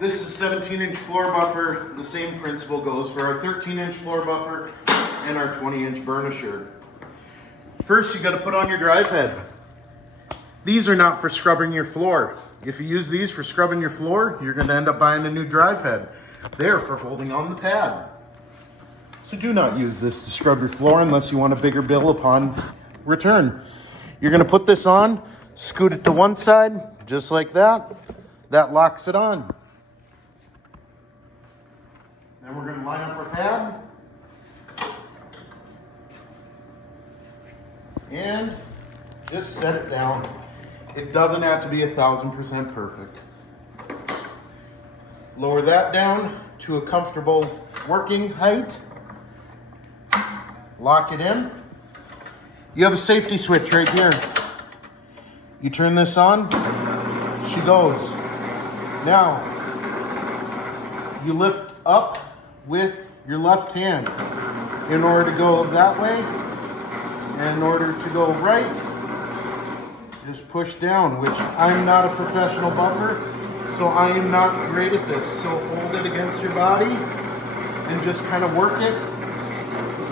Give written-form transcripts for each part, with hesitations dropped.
This is 17-inch floor buffer. The same principle goes for our 13-inch floor buffer and our 20-inch burnisher. First, you got to put on your drive head. These are not for scrubbing your floor. If you use these for scrubbing your floor, you're going to end up buying a new drive head. They're for holding on the pad. So do not use this to scrub your floor unless you want a bigger bill upon return. You're going to put this on, scoot it to one side, just like that. That locks it on. Then we're going to line up our pad. And just set it down. It doesn't have to be 1000% perfect. Lower that down to a comfortable working height. Lock it in. You have a safety switch right here. You turn this on, she goes. Now, you lift up with your left hand in order to go that way. And in order to go right, just push down, which I'm not a professional buffer, so I am not great at this. So hold it against your body and just kind of work it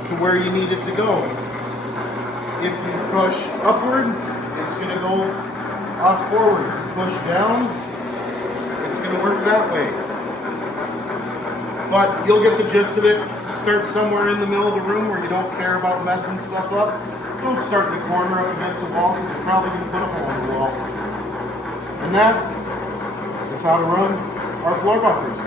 to where you need it to go. If you push upward, it's going to go off forward. Push down, it's going to work that way. But you'll get the gist of it. Start somewhere in the middle of the room where you don't care about messing stuff up. Don't start in the corner up against the wall because you're probably going to put a hole in the wall. And that is how to run our floor buffers.